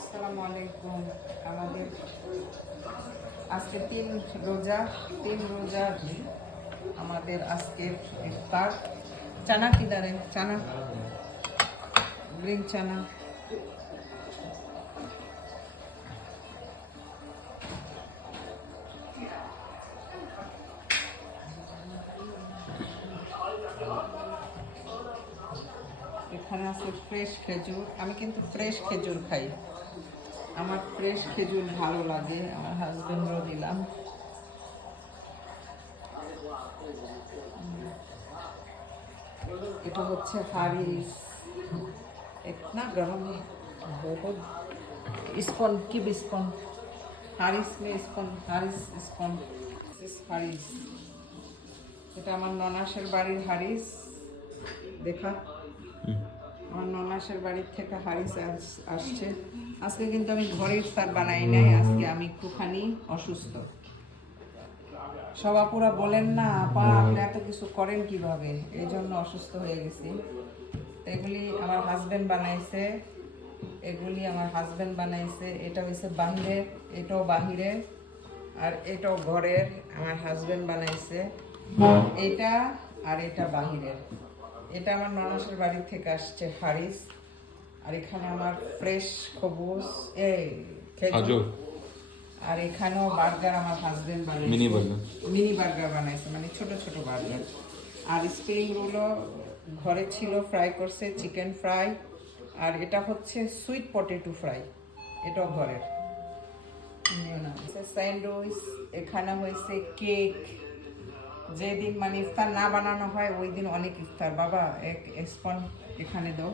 আসসালামু আলাইকুম। আমাদের আজকে তিন রোজা আমাদের আজকের ইফতার। চানা কিদারে চানা গ্রিন চানা। এখানে আছে ফ্রেশ খেজুর। আমি কিন্তু ফ্রেশ খেজুর খাই, আমার ফ্রেশ খেজুর ভালো লাগে। আমার হাজবেন্ডও দিলাম। এটা হচ্ছে হারিস। इतना गर्म है बहुत। स्पॉन की स्पॉन हारिस में स्पॉन हारिस स्पॉन हारिस। এটা আমার ননাসের বাড়ির হারিস। দেখা আমার ননাসের বাড়ির থেকে হারিস আসছে। আজকে কিন্তু আমি ঘরে ইফতার বানাই নাই, আজকে আমি একটুখানি অসুস্থ। সবাপুরা বলেন না আপা আপনি এত কিছু করেন কিভাবে, এই জন্য অসুস্থ হয়ে গেছি। এগুলি আমার হাজবেন্ড বানাইছে, এটা হচ্ছে বাহিরের, এটাও বাহিরের, আর এটাও ঘরের। আমার হাজবেন্ড বানাইছে এটা, আর এটা বাহিরের। এটা আমার ননাসের বাড়ি থেকে আসছে হারিস। আর এখানে আমার ফ্রেশ খবুজ খেজুর। আর এখানেও বার্গার আমার হাজবেন্ড বানাইছে, মিনি বার্গার বানাইছে, মানে ছোট ছোট বার্গার। আর স্প্রিং রোলও ঘরে ছিল, ফ্রাই করছে, চিকেন ফ্রাই। আর এটা হচ্ছে সুইট পটেটো ফ্রাই, এটাও ঘরের। স্যান্ডউইচ, এখানে হয়েছে কেক। যেদিন মানে ইফতার না বানানো হয় ওই দিন অনেক ইফতার। বাবা এক স্পন এখানে দাও।